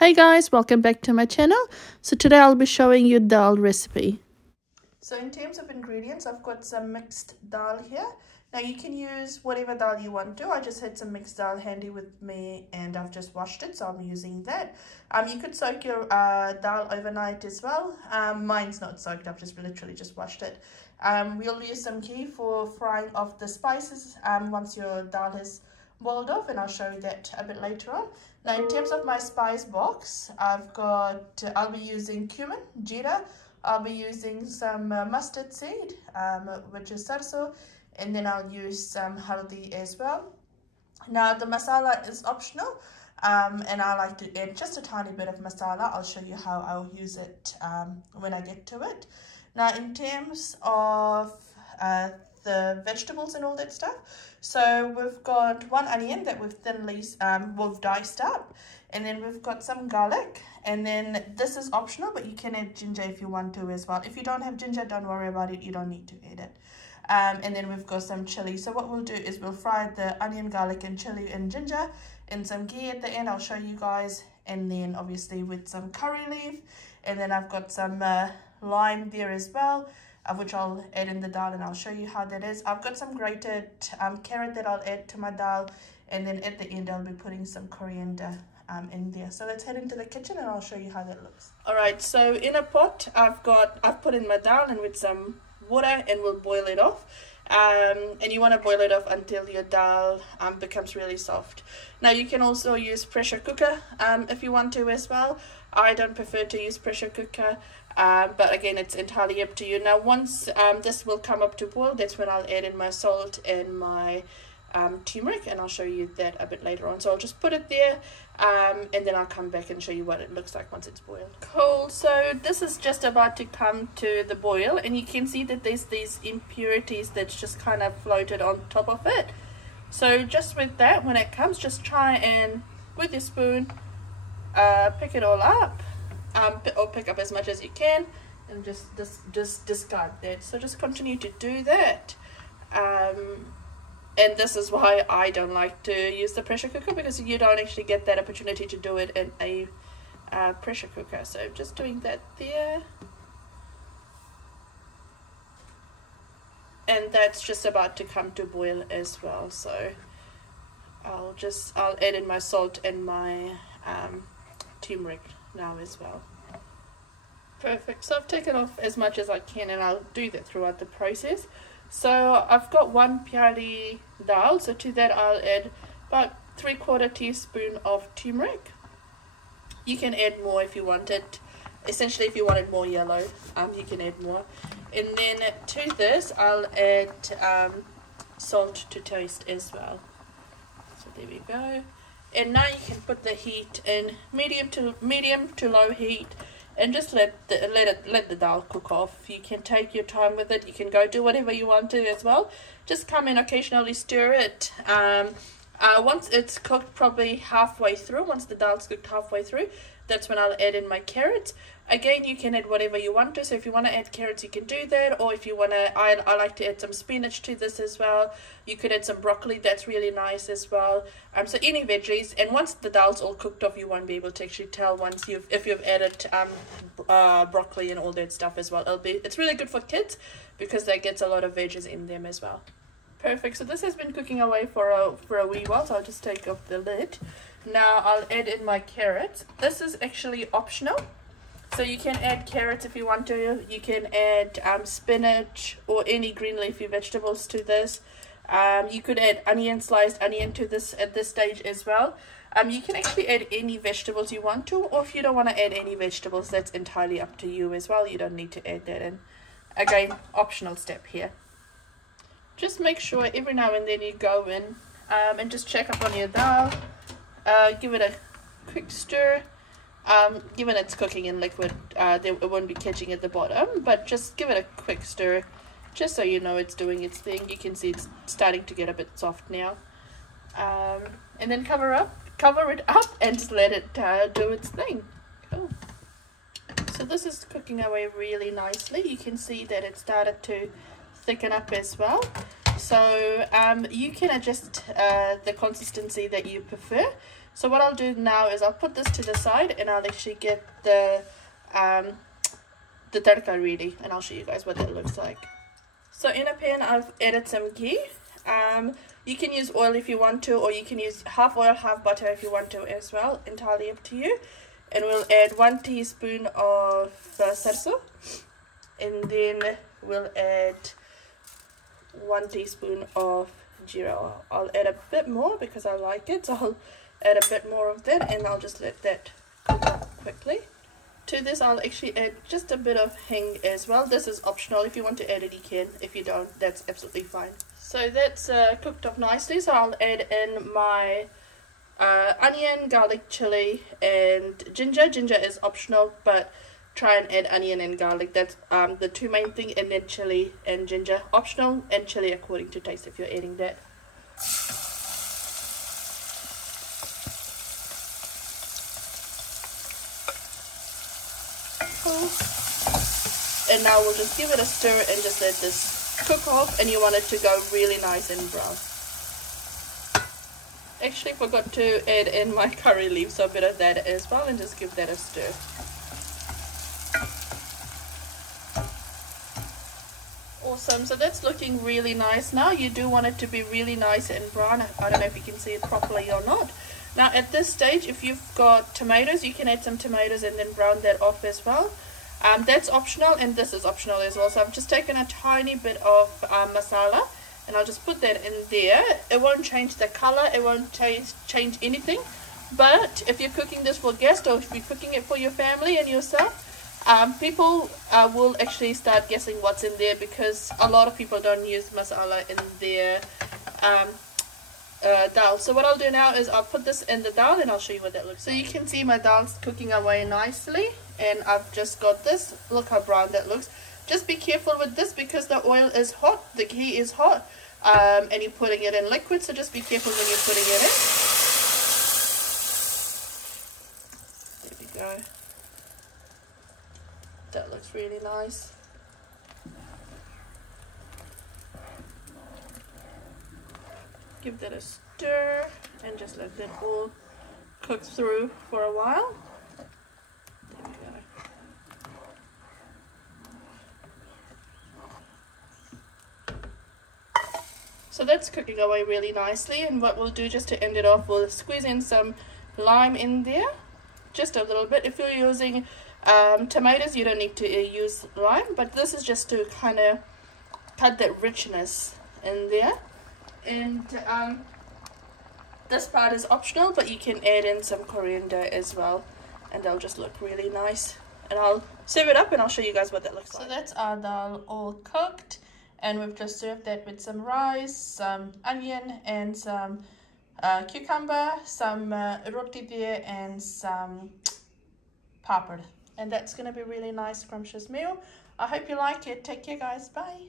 Hey guys, welcome back to my channel. So today I'll be showing you dal recipe. So in terms of ingredients, I've got some mixed dal here. Now you can use whatever dal you want to. I just had some mixed dal handy with me and I've just washed it, so I'm using that. You could soak your dal overnight as well. Mine's not soaked, I've just literally just washed it. We'll use some ghee for frying off the spices once your dal is boiled off, and I'll show you that a bit later on. Now in terms of my spice box, I'll be using cumin, jeera, I'll be using some mustard seed, which is sarso, and then I'll use some haldi as well. Now the masala is optional, and I like to add just a tiny bit of masala. I'll show you how I'll use it when I get to it. Now in terms of the vegetables and all that stuff, so we've got one onion that we've we've diced up, and then we've got some garlic, and then this is optional, but you can add ginger if you want to as well. If you don't have ginger, don't worry about it, you don't need to add it. And then we've got some chili. So what we'll do is we'll fry the onion, garlic and chili and ginger in some ghee at the end. I'll show you guys, and then obviously with some curry leaf, and then I've got some lime there as well, which I'll add in the dal, and I'll show you how that is. I've got some grated carrot that I'll add to my dal, and then at the end I'll be putting some coriander in there. So let's head into the kitchen and I'll show you how that looks. Alright, so in a pot I've put in my dal and with some water, and we'll boil it off. And you want to boil it off until your dal becomes really soft. Now you can also use pressure cooker if you want to as well. I don't prefer to use pressure cooker, but again, it's entirely up to you. Now once this will come up to boil, that's when I'll add in my salt and my turmeric, and I'll show you that a bit later on. So I'll just put it there, and then I'll come back and show you what it looks like once it's boiled. Cool, so this is just about to come to the boil, and you can see that there's these impurities that's just kind of floated on top of it. So just with that, when it comes, just try and with your spoon pick it all up, or pick up as much as you can, and just discard that. So just continue to do that. And this is why I don't like to use the pressure cooker, because you don't actually get that opportunity to do it in a pressure cooker. So just doing that there. And that's just about to come to boil as well. So I'll add in my salt and my turmeric now as well. Perfect. So I've taken off as much as I can, and I'll do that throughout the process. So I've got 1 pyali dal, so to that I'll add about 3/4 teaspoon of turmeric. You can add more if you want it. Essentially, if you want it more yellow, you can add more. And then to this I'll add salt to taste as well. So there we go. And now you can put the heat in medium to low heat, and just let the dal cook off. You can take your time with it. You can go do whatever you want to as well. Just come in, occasionally stir it. Once it's cooked probably halfway through, once the dal's cooked halfway through, that's when I'll add in my carrots. Again, you can add whatever you want to. So if you want to add carrots, you can do that. Or if you want to, I like to add some spinach to this as well. You could add some broccoli. That's really nice as well. So any veggies. And once the dal's all cooked off, you won't be able to actually tell if you've added broccoli and all that stuff as well. It's really good for kids because that gets a lot of veggies in them as well. Perfect. So this has been cooking away for a wee while. So I'll just take off the lid. Now I'll add in my carrots. This is actually optional. So you can add carrots if you want to. You can add spinach or any green leafy vegetables to this. You could add sliced onion to this at this stage as well. You can actually add any vegetables you want to, or if you don't want to add any vegetables, that's entirely up to you as well. You don't need to add that in. Again, optional step here. Just make sure every now and then you go in and just check up on your dal. Give it a quick stir. Given it's cooking in liquid, it won't be catching at the bottom, but just give it a quick stir, just so you know it's doing its thing. You can see it's starting to get a bit soft now. And then cover it up and just let it do its thing. Cool. So this is cooking away really nicely. You can see that it started to thicken up as well. So you can adjust the consistency that you prefer. So what I'll do now is I'll put this to the side and I'll actually get the tadka ready, and I'll show you guys what that looks like. So in a pan I've added some ghee. You can use oil if you want to, or you can use half oil, half butter if you want to as well, entirely up to you. And we'll add 1 teaspoon of sarso, and then we'll add 1 teaspoon of jeera. I'll add a bit more because I like it, so I'll add a bit more of that, and I'll just let that cook up quickly. To this I'll actually add just a bit of hing as well. This is optional. If you want to add it, you can. If you don't, that's absolutely fine. So that's cooked up nicely, so I'll add in my onion, garlic, chili and ginger. Ginger is optional, but try and add onion and garlic. That's the two main thing, and then chili and ginger optional, and chili according to taste if you're adding that. And now we'll just give it a stir and just let this cook off, and you want it to go really nice and brown. Actually forgot to add in my curry leaves, so a bit of that as well, and just give that a stir. Awesome, so that's looking really nice now. You do want it to be really nice and brown. I don't know if you can see it properly or not. Now at this stage, if you've got tomatoes, you can add some tomatoes and then brown that off as well. That's optional, and this is optional as well. So I've just taken a tiny bit of masala, and I'll just put that in there. It won't change the color, it won't change anything. But if you're cooking this for guests, or if you're cooking it for your family and yourself, people will actually start guessing what's in there, because a lot of people don't use masala in their dal. So what I'll do now is I'll put this in the dal, and I'll show you what that looks like. So you can see my dal's cooking away nicely, and I've just got this. Look how brown that looks. Just be careful with this because the oil is hot, the ghee is hot, and you're putting it in liquid, so just be careful when you're putting it in. There we go. That looks really nice. Give that a stir and just let that all cook through for a while. There we go. So that's cooking away really nicely, and what we'll do just to end it off, we'll squeeze in some lime in there, just a little bit. If you're using tomatoes, you don't need to use lime, but this is just to kind of cut that richness in there. And this part is optional, but you can add in some coriander as well, and they'll just look really nice. And I'll serve it up and I'll show you guys what that looks like. So that's our dal all cooked, and we've just served that with some rice, some onion and some cucumber, some roti there, and some papad. And that's going to be a really nice scrumptious meal. I hope you like it. Take care guys. Bye.